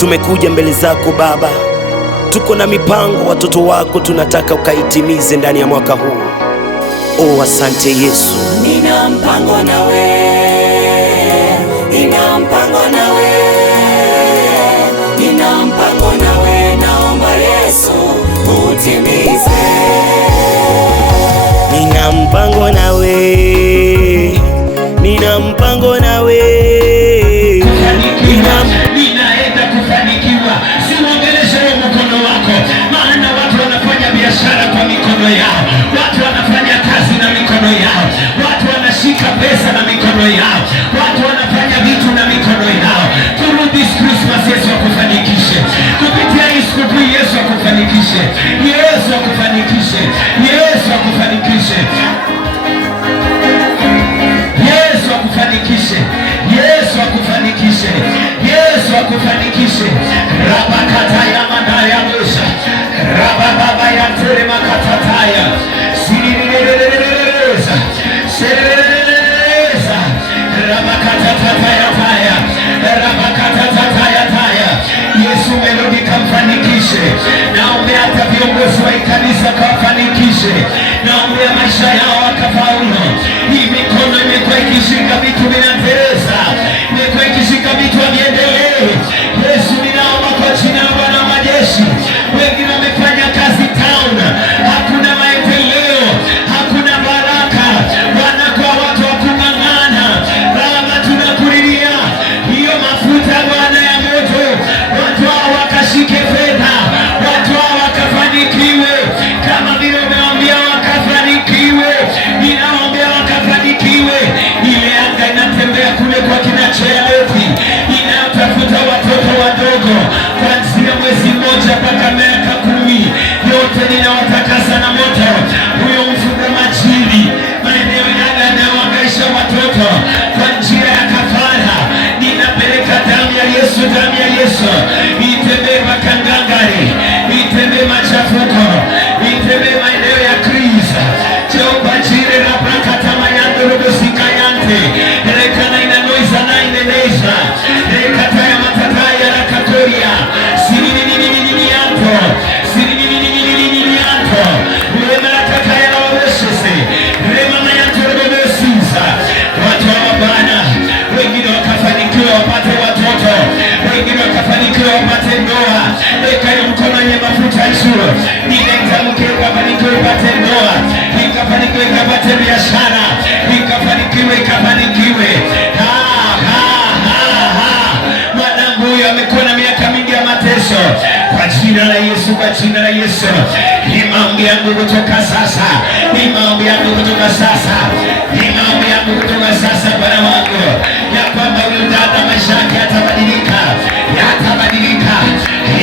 Tumekuja mbele zako Baba, tuko na mipango watoto wako tunataka ukaitimize ndani ya mwaka huu. Oh, asante Yesu. Nina mpango nawe, nina mpango nawe, nina mpango nawe, naomba Yesu utimize. Nina mpango nawe, nina mpango nawe, ninaenda kufanikiwa. Simuongeleshe mkono wako, maana watu wanafanya biashara kwa mikono yao, watu wanafanya kazi na mikono yao, watu wanashika pesa na mikono yao, watu wanafanya vitu na mikono yao. Through this Christmas, Yesu akufanikishe. Kupitia hii sikukuu, Yesu akufanikishe, Yesu akufanikishe, Yesu akufanikishe, Yesu akufanikishe, Yesu akufanikishe, Yesu akufanikishe. Rabakata ya mandaya Musa, rababa ya tere makatataya, sirirerererereza, serererereza, rabakata tataya taya, rabakata tataya taya. Yesu Melody kamfanikishe. Naombe hata viongozi wa kanisa kawafanikishe. Naombe maisha yao wakafaulu. Hii mikono imekuwa ikishika vitu vinatereza, imekuwa ikishika vitu haviendelee. Yesu ninaomba kwa jina la Bwana majeshi, wengine wamefanya kazi town, hakuna maendeleo, hakuna baraka, wanakuwa watu wa kung'ang'ana. Baba, tunakulilia hiyo mafuta Bwana ya moto, watu hao wakashike fedha, watu hao wakafanikiwe kama vile umewaambia wakafanikiwe. Ninaombea wakafanikiwe. Ile anga inatembea kule kwa kina Cheleti, inayotafuta watoto wadogo kuanzia mwezi mmoja mpaka miaka 10, yote ninawatakasa na moto. Huyo mfumo majini maeneo yale yanayoangaisha watoto kwa njia ya kafara, ninapeleka damu ya Yesu, damu ya Yesu itembee makangangari, itembee machafuko, itembee maeneo ya kriza. Jehova jire na prakata mayando robosika yante rekana ina noiza na ineneza rekata ya matataya na katoria sininininininiyanto sininininininiyanto rema na tataya na waweshese rema na yanto robosiza. Watu wa Bwana wengine wakafanikiwa wapate watoto, wengine wakafanikiwa wapate ndoa. Weka hiyo mkono yenye mafuta juu, ninatamka ikafanikiwe ipate ndoa, ikafanikiwe ikapate biashara, ikafanikiwe ikafanikiwe. Mwanangu huyo amekuwa na miaka mingi ya mateso. Kwa jina la Yesu, kwa jina la Yesu, ni maombi yangu kutoka sasa, ni maombi yangu kutoka sasa, ni maombi yangu kutoka sasa Bwana wangu, ya kwamba huyu dada maisha yake yatabadilika, yatabadilika,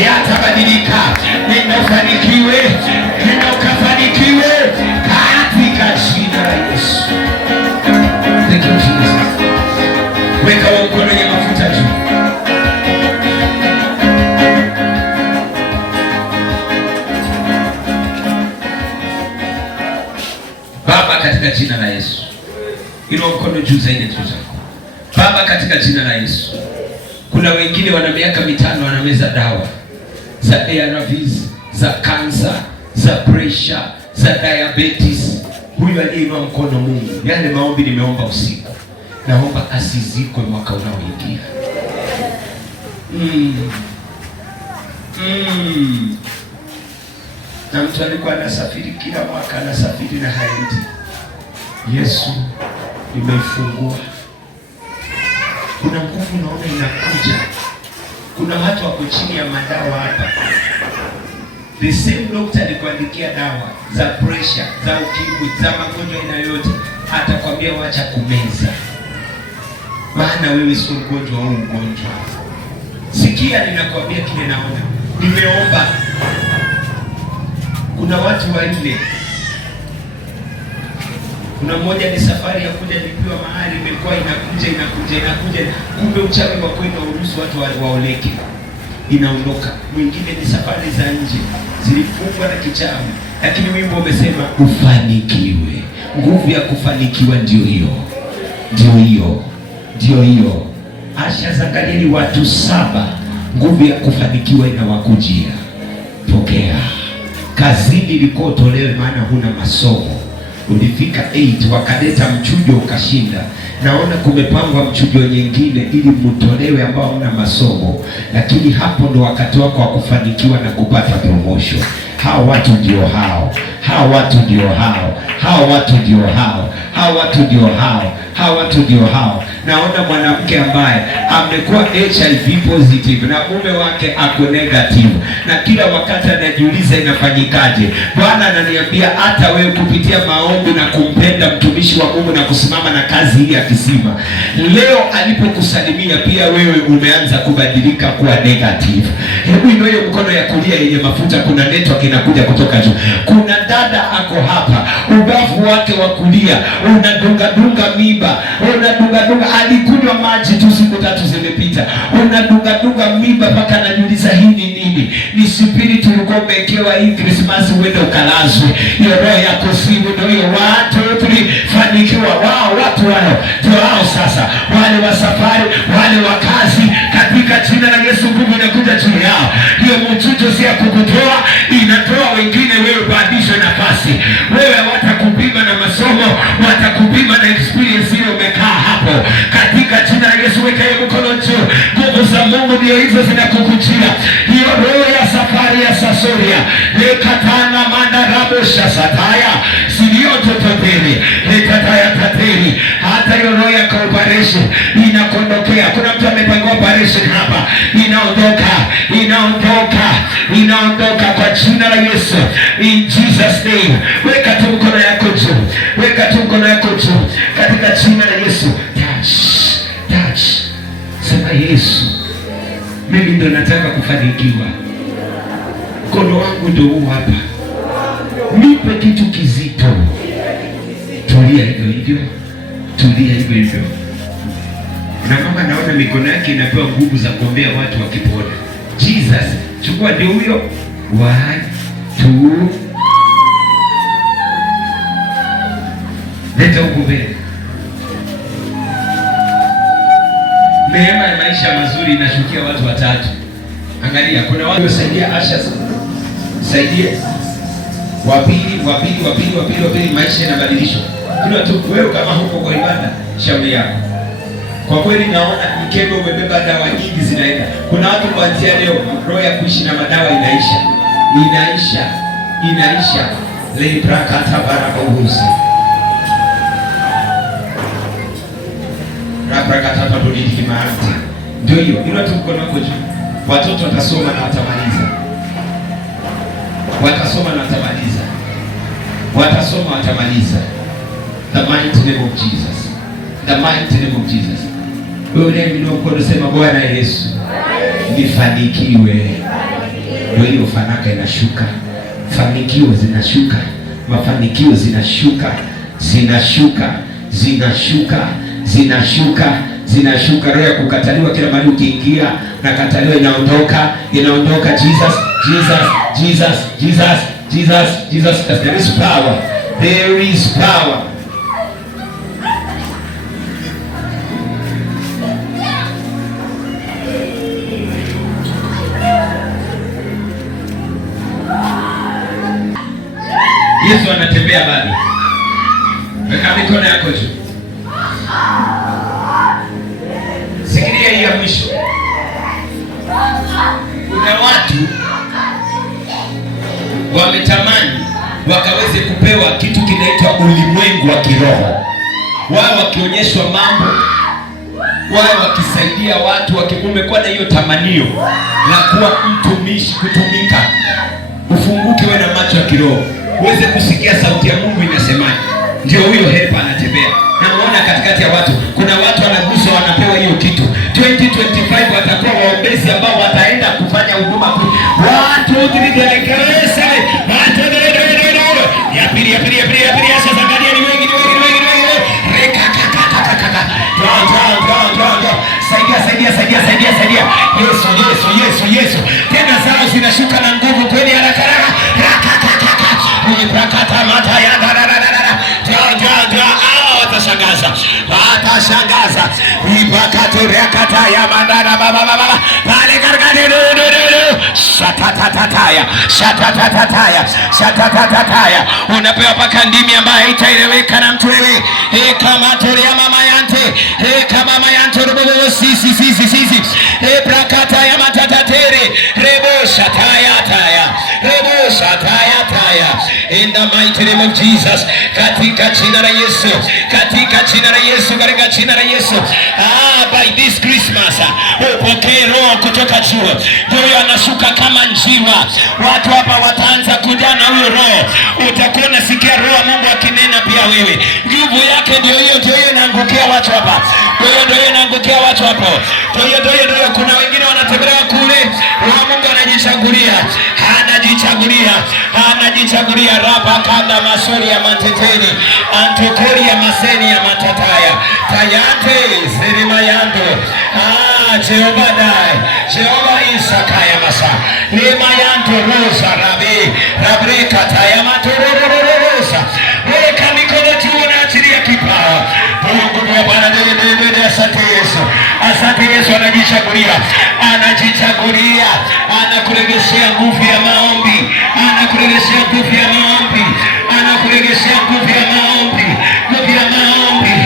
yatabadilika. Nenda ufanikiwe, nenda ukafanikiwe katika jina la Yesu. Thank you Jesus. Weka wa mkono wenye mafuta juu. Baba, katika jina la Yesu, inua mkono juu zaidi tu zako. Baba, katika jina la Yesu, kuna wengine wana miaka 5 wanameza dawa za ARVs, za kansa, za pressure, za diabetes. Huyu aliyeinua mkono, Mungu, yale maombi nimeomba usiku, naomba asizikwe mwaka unaoingia. Na mtu alikuwa anasafiri kila mwaka, anasafiri na haendi. Yesu, nimeifungua. Kuna nguvu naona inakuja. Kuna watu wako chini ya madawa hapa. The same doctor alikuandikia dawa za pressure, za ukimwi, za magonjwa aina yote, atakwambia wacha kumeza, maana wewe sio mgonjwa huu ugonjwa. Sikia ninakwambia kile naona. Nimeomba. Kuna watu 4. Kuna mmoja ni safari ya kuja lipiwa mahali, imekuwa inakuja. Kumbe uchawi wa kwenda uruhusu watu waoleke, inaondoka. Mwingine ni safari za nje zilifungwa na kichawi, lakini wimbo umesema ufanikiwe. Nguvu ya kufanikiwa ndio hiyo, ndio hiyo, ndio hiyo. Asha Zakarieli watu 7 nguvu ya kufanikiwa inawakujia. Pokea. Kazini ilikuwa utolewe maana huna masomo, ulifika 8 wakaleta mchujo ukashinda. Naona kumepangwa mchujo nyingine ili mtolewe ambao huna masomo, lakini hapo ndo wakati wako wa kufanikiwa na kupata promotion. Hao watu ndio hao, hao watu ndio hao, hao watu ndio hao, hao watu ndio hao, hao watu ndio hao. Naona mwanamke ambaye amekuwa HIV positive na mume wake ako negative, na kila wakati anajiuliza inafanyikaje. Bwana ananiambia hata wewe kupitia maombi na kumpenda mtumishi wa Mungu na kusimama na kazi hii ya kisima, leo alipokusalimia pia wewe umeanza kubadilika kuwa negative. Hebu inua hiyo mkono ya kulia yenye mafuta, kuna network inakuja kutoka juu. Kuna dada ako hapa, ubavu wake wa kulia unadunga mimba, unadunga, alikunywa maji tu siku 3 zimepita, unadunga mimba mpaka anajiuliza hii ni nini? Ni spirit ulikuwa umewekewa hii Christmas, uende ukalazwe. Hiyo roho ya kusibu ndio hiyo. Watu fanikiwa wao, watu wao ndio hao sasa, wale wa safari, wale wa kazi, katika jina la Yesu nguvu inakuja juu yao. Hiyo mchujo si ya kukutoa, inatoa wengine, wewe badisha nafasi. Wewe watakupima na masomo, watakupima na experience ile umekaa hapo. Katika jina la Yesu weka hiyo mkono juu. Nguvu za Mungu ndio hizo zinakukujia. Hiyo roho ya safari ya Sasoria, lekatana mandarabo shasataya, silio tototeni, lekataya tateni. Hata hiyo roho ya operation inakondokea. Kuna mtu amepanga operation hapa, inaondoka kwa jina la Yesu, in Jesus name. Weka tu mkono yako juu, weka tu mkono yako juu katika jina la Yesu. Touch. Sema Yesu, mimi ndo nataka kufanikiwa. Mkono wangu ndo huu hapa, nipe kitu kizito. Tulia hivyo. Na mama naona mikono yake inapewa nguvu za kuombea watu wakipona. Jesus, chukua ndio huyo. 1 2. Leta huko mbele. Neema ya maisha mazuri inashukia watu 3. Angalia, kuna watu wasaidia Asha. Saidie. Wapili, maisha yanabadilishwa. Kuna watu, wewe kama huko kwa ibada, shauri yako. Kwa kweli naona mkebe umebeba dawa nyingi zinaenda. Kuna watu kuanzia leo roho ya kuishi na madawa inaisha. Leprakata baraka uhusi. Raprakata patolidi kimaarti. Ndio hiyo, ilo tu mkono wako juu. Watoto watasoma na watamaliza. The mighty name of Jesus. The mighty name of Jesus. Wewe leo ndio sema Bwana Yesu, nifanikiwe. Wewe ufanaka inashuka, fanikio zinashuka, mafanikio zinashuka. Roho ya kukataliwa kila mahali ukiingia, na kataliwa inaondoka. Jesus. There is power. Yesu anatembea bado. Weka mikono yako juu. Sikilia hii ya mwisho. Kuna watu wametamani wakaweze kupewa kitu kinaitwa ulimwengu wa kiroho. Wao wakionyeshwa mambo, wao wakisaidia watu, umekuwa na hiyo tamanio la kuwa mtumishi, kutumika. Ufunguke wewe na macho ya kiroho, uweze kusikia sauti ya Mungu inasemaje. Ndio huyo helper anatembea. Na muona katikati ya watu, kuna watu wanaguswa, wanapewa hiyo kitu. 2025 watakuwa waombezi ambao wataenda kufanya huduma kwa watu. Tulikelekeza ya pili sasa. Angalia ni wengi. Saidia. Yesu. Tena zao zinashuka na nguvu kweli, haraka. Prakata mata ya watashangaza. Ibakato rekata ya mandara baba pale kargani shatatataya, shatatataya, shatatataya. Unapewa paka ndimi ambayo haitaeleweka na mtu wewe. Kama toria mama yante, kama mama yante robo sisi brakata ya matatatere rebo shataya taya, rebo shataya taya. In the mighty name of Jesus, katika jina la Yesu, katika jina la Yesu, katika jina la Yesu. By this Christmas upokee roho kutoka juu. Huyo anashuka kama njiwa. Watu hapa wataanza kuja na huyo roho. Utakuwa unasikia roho Mungu akinena pia wewe. Nguvu yake ndio hiyo inaangukia watu hapa. Ndio inaangukia watu hapo. Ndio kuna wengine wanatembea kule. Roho Mungu anajichagulia raba kanda masori ya mateteni antokori ya maseni ya matataya tayate serima yando Jehova dai Jehova isakaya masa lema yanto rosa rabe kataya matororosa weka mikono juu na achilia kipawa. Mungu wa Bwana ndiye. Asante Yesu, asante Yesu. Anajichagulia, anakuregeshea nguvu ya maombi, anakuregeshea nguvu ya maombi, anakuregeshea nguvu ya maombi, nguvu ya maombi.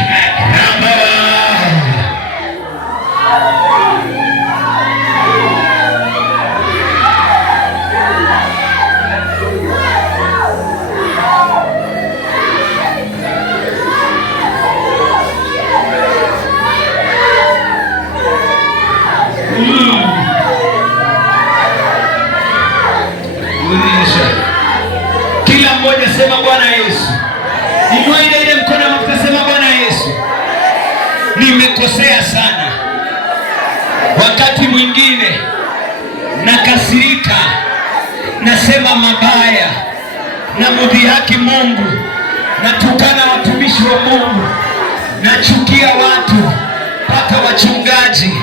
Kila mmoja sema Bwana Yesu. Inua ile mkono mafuta, sema Bwana Yesu, nimekosea sana. Wakati mwingine nakasirika, nasema mabaya, namdhihaki Mungu, natukana watumishi wa Mungu, nachukia watu mpaka wachungaji.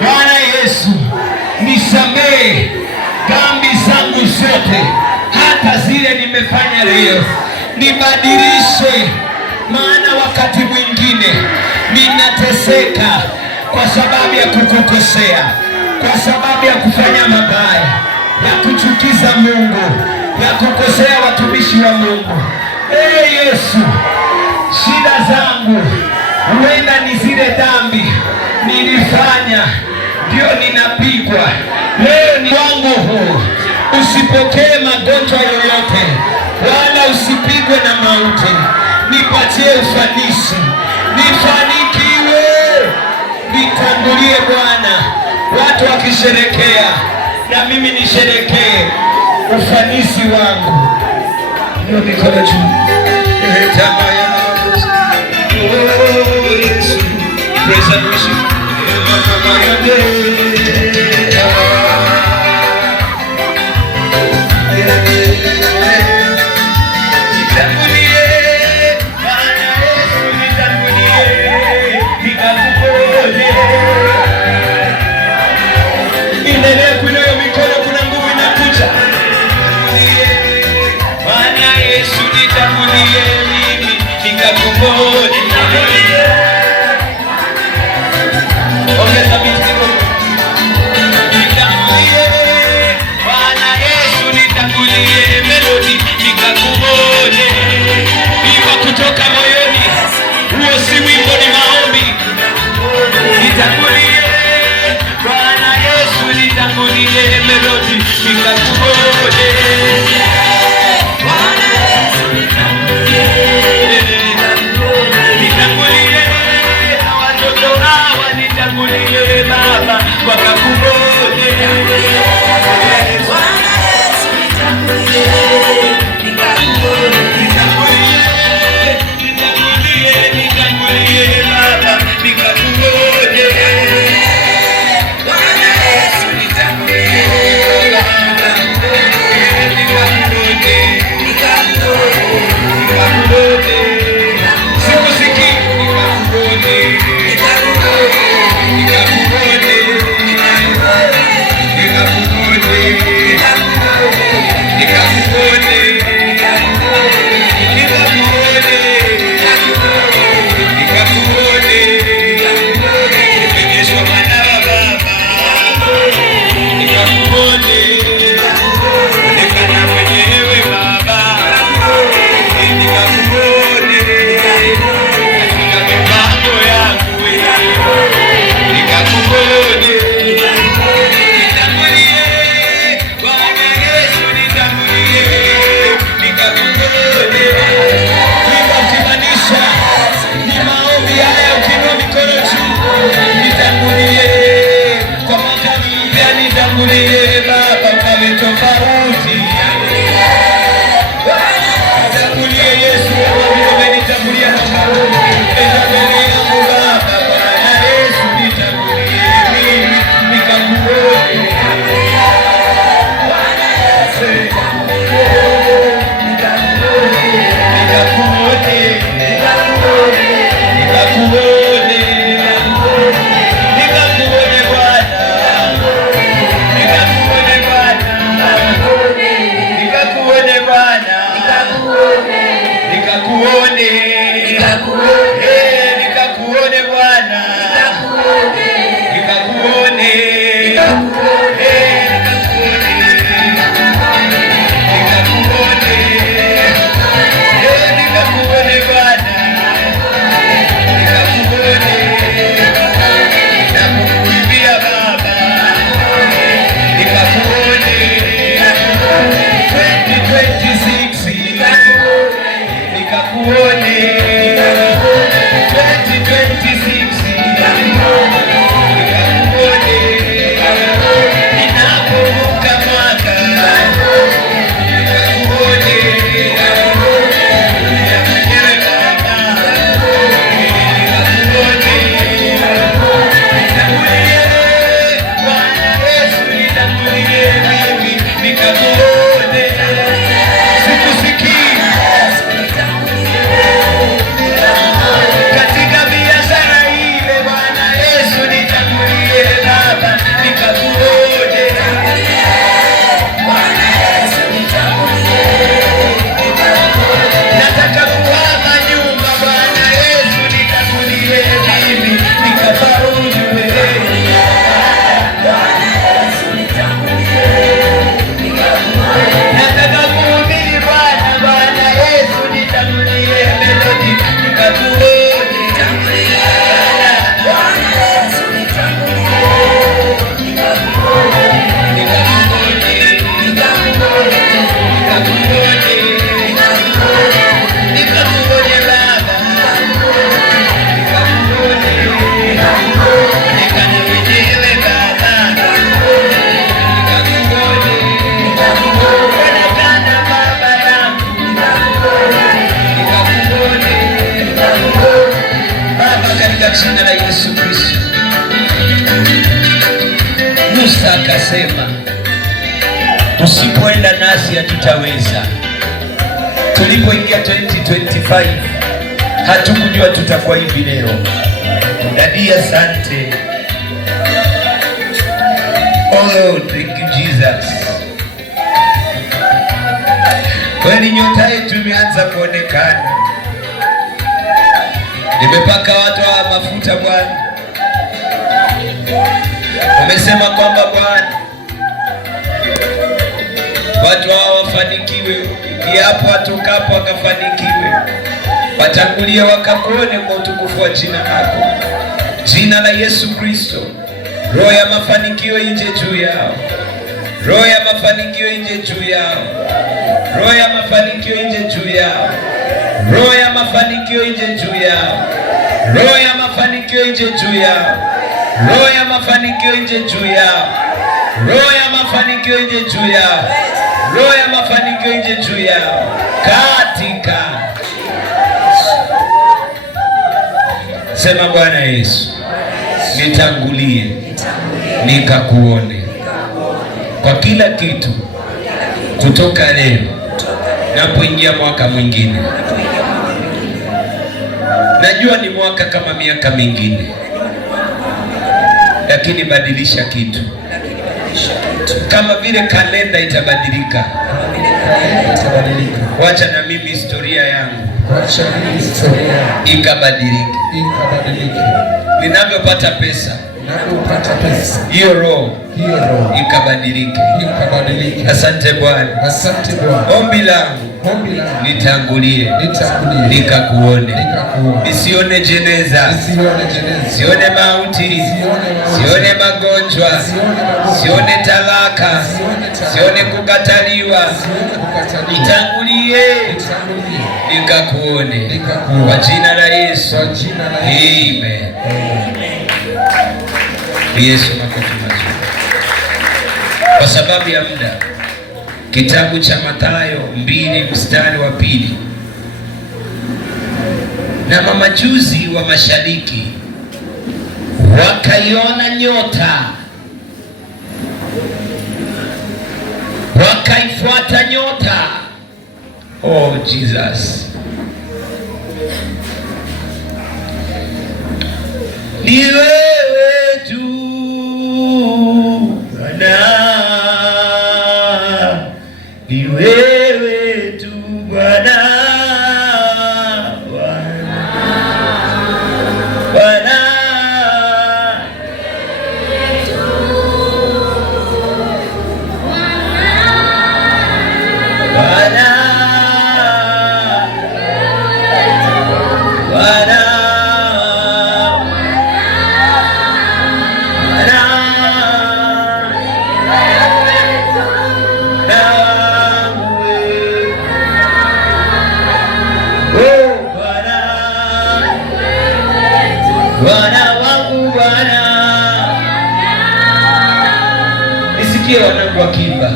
Bwana Yesu, nisamehe dhambi zangu zote, hata zile nimefanya leo. Nibadilishe, maana wakati mwingine ninateseka kwa sababu ya kukukosea, kwa sababu ya kufanya mabaya, ya kuchukiza Mungu, ya kukosea watumishi wa Mungu. Yesu, shida zangu huenda ni zile dhambi nilifanya, ndio ninapigwa. Leo ni wangu huu, usipokee magonjwa yoyote, wala usipigwe na mauti. Nipatie ufanisi, nifanikiwe, nitangulie Bwana. Watu wakisherekea na mimi nisherekee ufanisi wangu. Ndio mikono juu. Praise and worship. Kutoka moyoni, huo si wimbo, ni maombi. Nitangulie Bwana Yesu, nitangulie melodi, nikakuone Bwana Yesu, nitangulie na watoto hawa, nitangulie Baba wakakuone Bwana Yesu, nitangulie Nikakubone nitangulie Baba, ukawe tofauti. Nitangulie Yesu, wewe umenitangulia na Mungu. Nitangulie yangu Baba, Bwana Yesu, nitangulie mimi nikakuone. Jina la Yesu Kristo. Musa akasema tusipoenda nasi hatutaweza. Tulipoingia 2025 hatukujua tutakuwa hivi leo. Dadi, asante. Oh, thank you Jesus. Kweli nyota yetu imeanza kuonekana. Nimepaka watu wa mafuta Bwana. Umesema kwamba Bwana watu hao wafanikiwe, hapo watokapo wakafanikiwe, watangulie wakakuone kwa utukufu wa jina lako. Jina la Yesu Kristo. Roho ya mafanikio ije juu yao. Roho ya mafanikio ije juu yao. Roho ya mafanikio ije juu yao. Roho ya mafanikio ije juu yao. Roho ya mafanikio ije juu yao. Roho ya mafanikio ije juu yao. Roho ya mafanikio ije juu yao. Roho ya mafanikio ije juu yao. Katika sema Bwana Yesu, nitangulie nikakuone kwa kila kitu kutoka leo napoingia mwaka mwingine. Najua ni mwaka kama miaka mingine, lakini badilisha kitu. Kama vile kalenda itabadilika, wacha na mimi historia yangu ikabadilike. Ninavyopata pesa, hiyo roho ikabadilike. Asante Bwana. Ombi langu nitangulie nikakuone, nisione jeneza, sione mauti, sione magonjwa, sione talaka, sione kukataliwa. Nitangulie nikakuone kwa jina la Yesu. Amen. Yesu, makofi mazuri. Kwa sababu ya muda, kitabu cha Mathayo 2:2. Na mamajuzi wa mashariki wakaiona nyota, wakaifuata nyota. Oh Jesus, ni wewe tu Bwana, ni wewe tu Bwana, Bwana. Bwana wangu Bwana, nisikie wanangu wakiimba.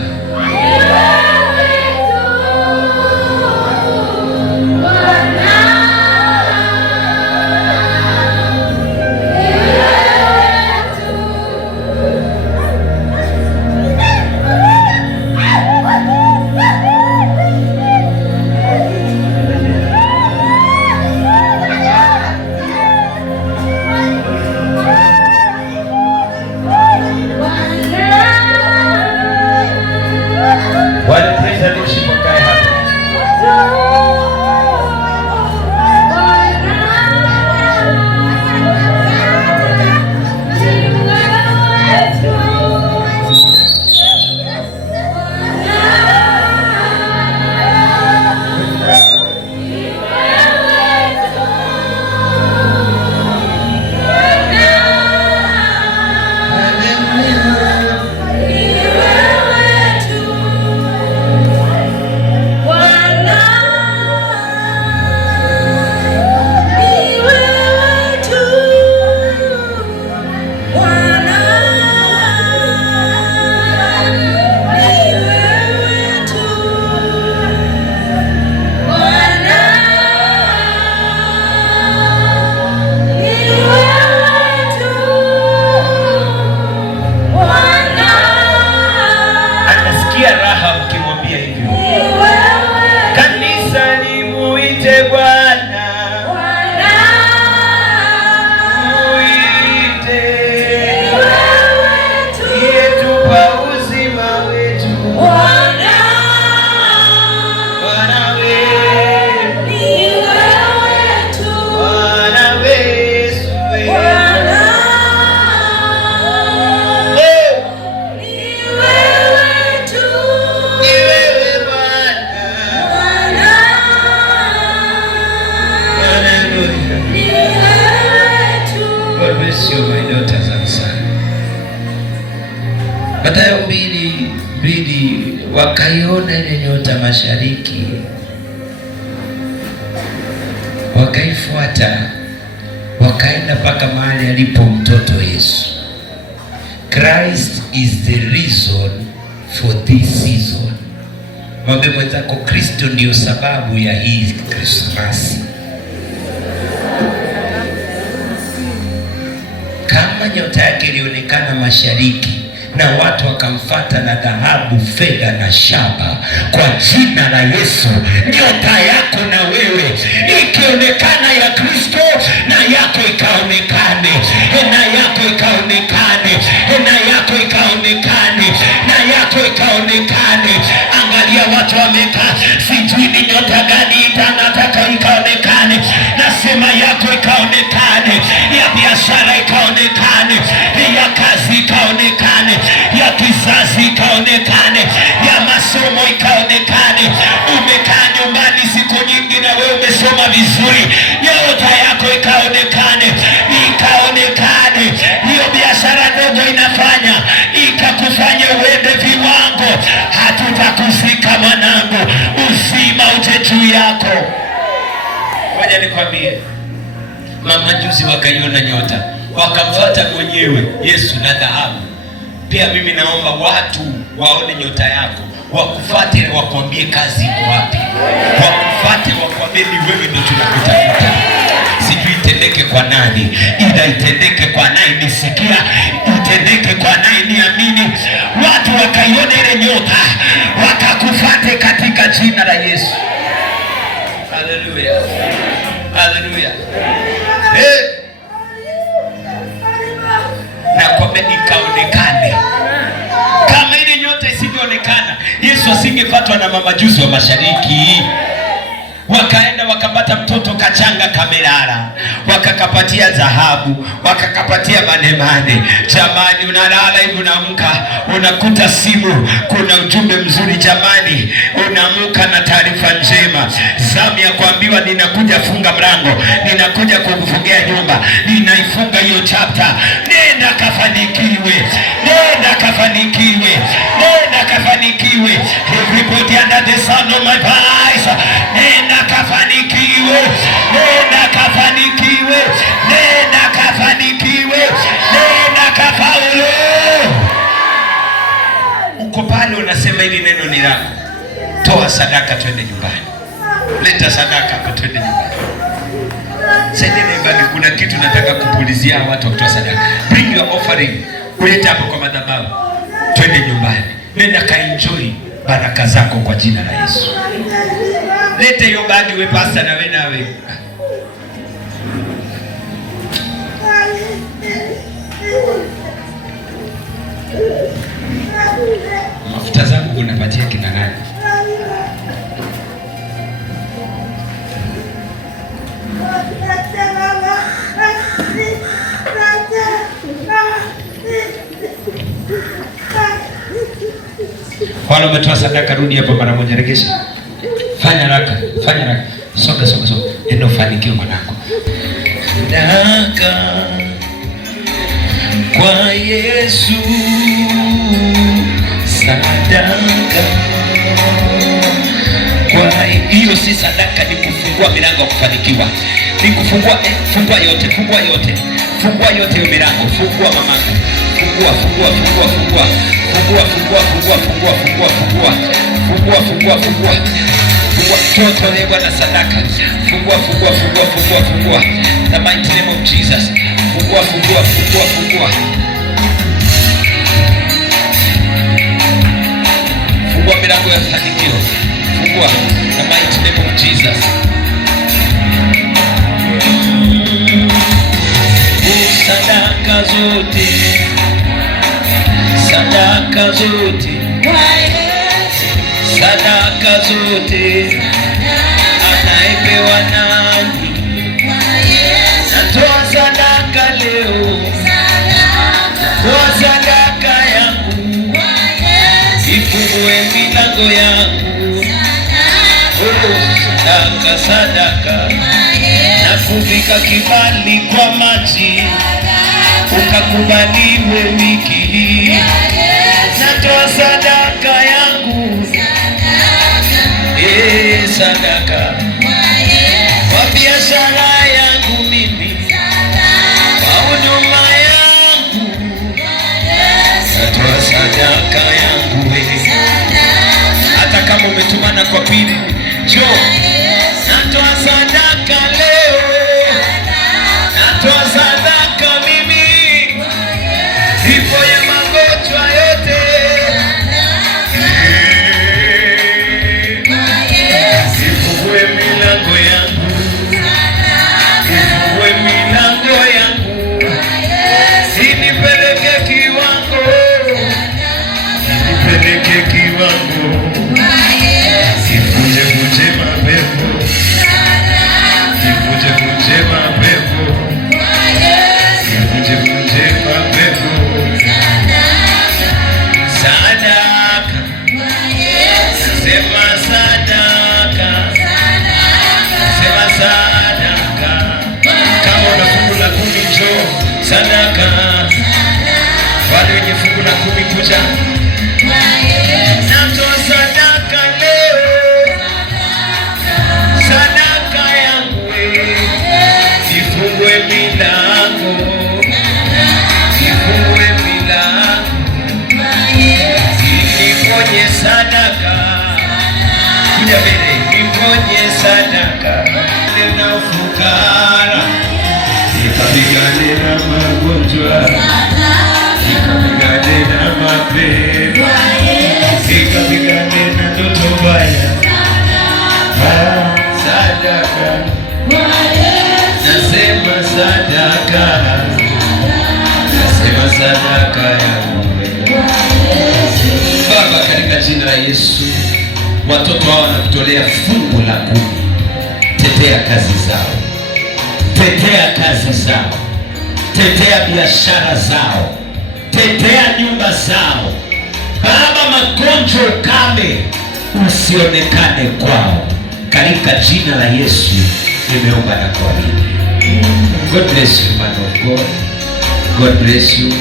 Mathayo 2:2, wakaiona ile nyota mashariki, wakaifuata, wakaenda mpaka mahali alipo mtoto Yesu. Christ is the reason for this season. Mwambie mwenzako, Kristo ndio sababu ya hii Krismasi. Kama nyota yake ilionekana mashariki na watu wakamfuata na dhahabu, fedha na shaba, kwa jina la Yesu, nyota yako na wewe ikionekana ya Kristo, na yako ikaonekane, na yako ikaonekane, na yako ikaonekane, na yako ikaonekane. Angalia watu wamekaa, sijui ni nyota gani itanataka ikaonekane. Nasema yako ikaonekane, ya biashara ikaonekane, ya kazi ikaonekane, ya kizazi ikaonekane, ya masomo ikaonekane. Umekaa nyumbani siku nyingi na wewe umesoma vizuri, nyota yako ikaonekane, ikaonekane. Hiyo biashara ndogo inafanya ikakufanya uende viwango. Hatutakusika mwanangu, uzima uje juu yako. Ngoja nikwambie, mama juzi wakaiona nyota, wakamfuata mwenyewe Yesu na dhahabu. Pia mimi naomba watu waone nyota yako, wakufuate, wakwambie kazi iko wapi, wakufuate, wakwambie ni wewe ndio tunakutafuta. Sijui itendeke kwa nani, ila itendeke kwa naye nisikia, itendeke kwa naye niamini. Watu wakaiona ile nyota, wakakufuate katika jina la Yesu. Haleluya, haleluya. Na kwamba ikaonekane. Kama ile nyota isingeonekana, Yesu asingefuatwa na mamajuzi wa mashariki. Wakaenda wakapata mtoto kachanga kamelala, wakakapatia dhahabu, wakakapatia manemane. Jamani, unalala hivi unaamka, unakuta simu, kuna ujumbe mzuri. Jamani, unaamka na taarifa njema, zamu ya kuambiwa ninakuja funga mlango, ninakuja kukufungia nyumba, ninaifunga hiyo chapter. Nenda kafanikiwe, nenda kafanikiwe, nenda kafanikiwe. Everybody under the sound of my voice, nenda kafanikiwe, nenda kafanikiwe, nenda kafanikiwe, nenda kafaulu. Uko pale unasema hili neno ni lako, toa sadaka twende nyumbani, leta sadaka hapa twende nyumbani. Sasa nyumbani kuna kitu nataka kupulizia watu kutoa sadaka. Bring your offering, uleta hapo kwa madhabahu, twende nyumbani. Nenda kaenjoy baraka zako kwa jina la Yesu. Lete hiyo bagi we pasta na we nawe. Mafuta zangu unapatia kina nani? Wale umetoa sadaka, rudi hapo mara moja, regesha. Fanya haraka, fanya haraka. Soga. Nenda ufanikiwe mwanangu. Sadaka kwa Yesu, sadaka kwa hiyo si sadaka, ni kufungua milango ya kufanikiwa. Ni kufungua, fungua yote, fungua yote. Fungua yote hiyo milango, fungua mamangu. Fungua. Toto Bwana sadaka. Fungua. The mighty name of Jesus. Fungua. Fungua milango ya mafanikio. Fungua. The mighty name of Jesus. Sadaka zote anaipewa nani? Natoa sadaka leo, natoa sadaka yangu, ifungue milango yangu. Sadaka na kufika kibali kwa maji, ukakubaliwe wiki hii. Natoa sadaka yangu, sadaka kwa biashara yangu mimi, kwa huduma yangu, natoa sadaka yangu. Hata kama umetumana kwa pili, njoo. Natoa sadaka leo, natoa sadaka mimi, sipoye magonjwa yote. Ifungue milango yangu, inipeleke kiwango, sadaka. Wale wenye fungu la 10 kuja. Natoa sadaka leo, sadaka yangu, ifungue milango, ifungue milango. kuja mbele. Niponye sadaka na ufukara, nikapigane na magonjwa, nikapigane na mapepo, nikapigane na ndoto mbaya. Sadaka, nasema sadaka, nasema sadaka yangu. Baba, katika jina la Yesu, watoto hao wanakutolea fungu la 10. Tetea kazi zao, tetea kazi zao, tetea biashara zao, tetea nyumba zao. Baba, magonjwa, ukame usionekane kwao, katika jina la Yesu nimeomba na kuamini. God bless you, man of God. God bless you.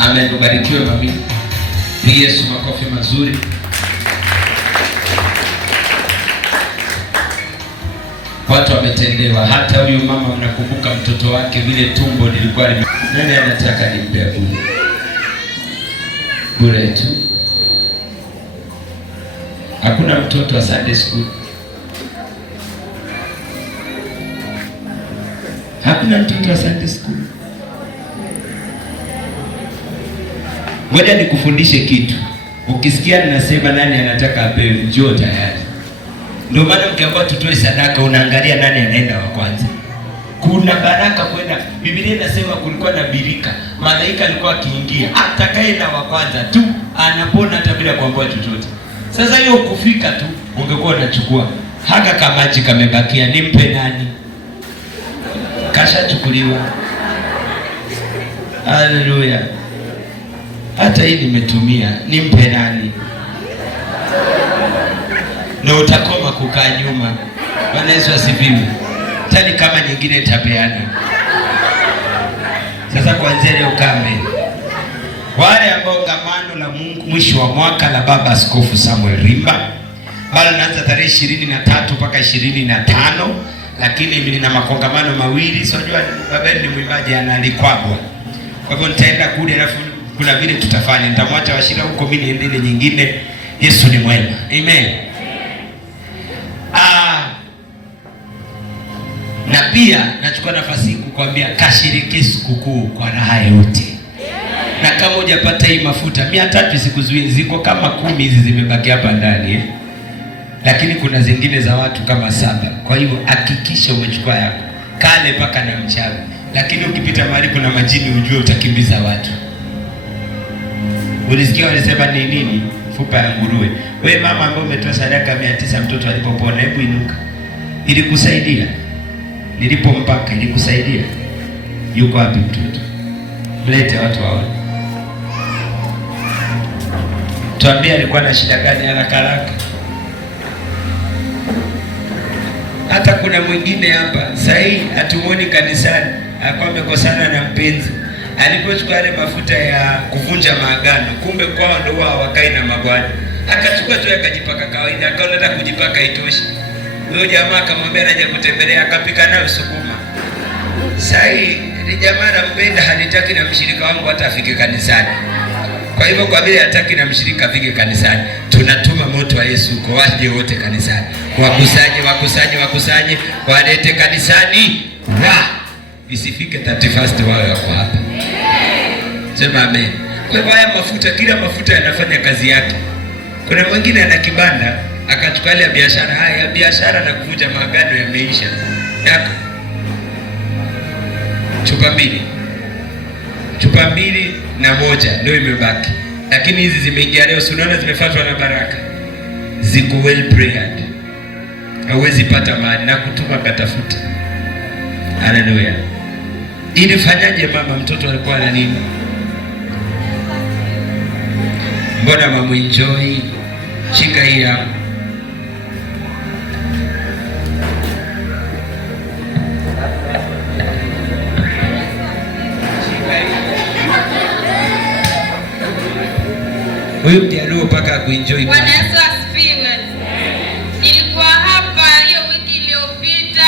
Amen. Ubarikiwe mami. Ni Yesu, makofi mazuri. Watu wametendewa. Hata huyu mama, mnakumbuka mtoto wake vile tumbo lilikuwa nani anataka nimpe bure? Bure tu. Hakuna mtoto wa Sunday school. Hakuna mtoto wa Sunday school. Ngoja nikufundishe kitu. Ukisikia ninasema nani anataka apewe, njoo tayari. Ndio maana mkiambiwa tutoe sadaka, unaangalia nani anaenda wa kwanza. Kuna baraka kwenda. Biblia inasema kulikuwa na birika, malaika alikuwa akiingia, atakayeenda wa kwanza tu anapona hata bila kuambiwa chochote. Sasa hiyo ukufika tu ungekuwa unachukua. Haka kamaji kamebakia, nimpe nani? Kashachukuliwa. Haleluya. Hata hii nimetumia, nimpe nani? Na utakoma kukaa nyuma. Bwana Yesu asifiwe. Tani kama nyingine tapeana. Sasa kuanzia leo kambe, wale ambao kongamano la Mungu mwisho wa mwaka la Baba Askofu Samuel Rimba bado naanza tarehe 23 mpaka 25, lakini mimi nina makongamano mawili. Sio jua baba ni mwimbaji analikwagwa. Kwa hivyo nitaenda kule, alafu kuna vile tutafanya, nitamwacha washirika huko, mimi niendelee nyingine. Yesu ni mwema. Amen. Na pia nachukua nafasi kukwambia kashiriki sikukuu kwa raha yote. Na kama hujapata hii mafuta 300 sikuzuie, ziko kama 10 hizi zimebaki hapa ndani lakini kuna zingine za watu kama 7. Kwa hivyo hakikisha umechukua yako. Kale paka na mchawi. Lakini ukipita mahali kuna majini, ujue utakimbiza watu. Ulisikia walisema ni nini? Fupa ya nguruwe. Wewe mama ambaye umetoa sadaka 900 mtoto alipopona, hebu inuka. Ilikusaidia? Nilipompaka ilikusaidia? Yuko wapi mtoto? Mlete watu waone. Tuambie alikuwa na shida gani haraka. Hata kuna mwingine hapa sahi hatumuoni kanisani, alikuwa amekosana na mpenzi. Alipochukua yale mafuta ya kuvunja maagano, kumbe kwao ndio hawakai na mabwana. Akachukua tu akajipaka kawaida, akaona kujipaka itoshi. Huyo jamaa akamwambia anaje kutembelea, akapika nayo sukuma. Sahi ni jamaa anampenda, hanitaki na mshirika wangu hata afike kanisani. Kwa hivyo kwa vile hataki na mshirika afike kanisani, tunatuma moto wa Yesu kwa waje wote kanisani. Wakusanye, walete kanisani. Isifike 31st wao wako hapa. Sema amen. Kwa hivyo haya mafuta, kila mafuta yanafanya kazi yake. Kuna mwingine ana kibanda, akachukua ile biashara, haya biashara na kuvunja maagano yameisha. Yako chupa mbili na moja ndio imebaki. Lakini hizi zimeingia leo, unaona zimefuatwa na baraka. Ziko well prayed. Hauwezi pata mahali na kutuma katafuta. Haleluya. Ili fanyaje mama, mtoto alikuwa na nini? Mbona mama enjoy? Shika hii hapo. Huyu mjaluo paka kuenjoy. Bwana Yesu asifiwe. Nilikuwa hapa hiyo wiki iliyopita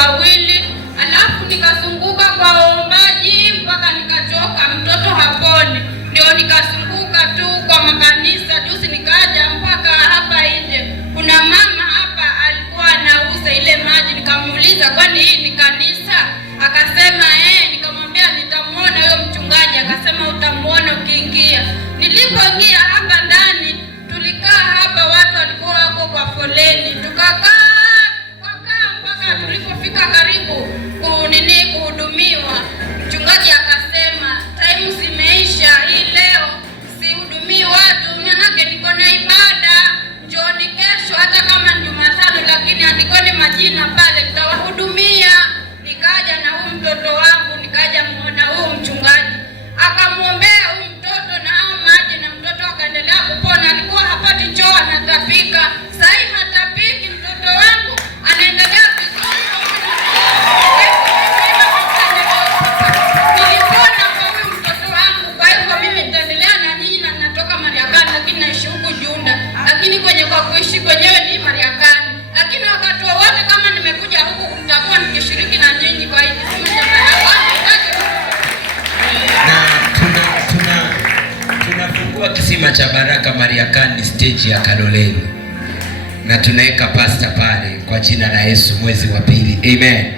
wawili, alafu nikazunguka kwa waombaji mpaka nikachoka, mtoto haponi. Ndio nikazunguka tu kwa makanisa. Juzi nikaja mpaka hapa nje, kuna mama hapa alikuwa anauza ile maji, nikamuuliza kwani hii ni kanisa? Akasema nikamwambia nitamuona huyo mchungaji. Akasema utamuona ukiingia. Nilipoingia hapa ndani, tulikaa hapa, watu walikuwa wako kwa foleni, tukakaa mpaka tulipofika karibu kuhudumiwa. Mchungaji akasema time zimeisha, hii leo sihudumii watu, manake niko na ibada, njooni kesho hata kama ni Jumatano, lakini andikeni majina pale tutawahudumia. Nikaja na huyu mtoto wangu, nikaja muona huyu mchungaji, akamwombea huyu mtoto na hao maji, na mtoto akaendelea kupona. Alikuwa hapati choo, anatapika. Sasa hatapiki mtoto wangu, anaendelea vizuri. Nilipona kwa huyu mtoto wangu. Kwa hivyo mimi nitaendelea na nyinyi, na natoka Mariakani lakini naishi huku Junda, lakini kwa kuishi kwenyewe ni Mariakani. Lakini wakati wote kama nimekuja huku nitakuwa nikishiriki na nyinyi kwa hivi. Tunafungua kisima cha baraka Mariakani stage ya Kaloleni, na tunaweka pasta pale kwa jina la Yesu mwezi wa pili. Amen.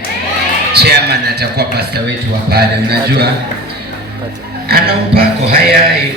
Chairman atakuwa pasta wetu wa pale, unajua ana upako hayai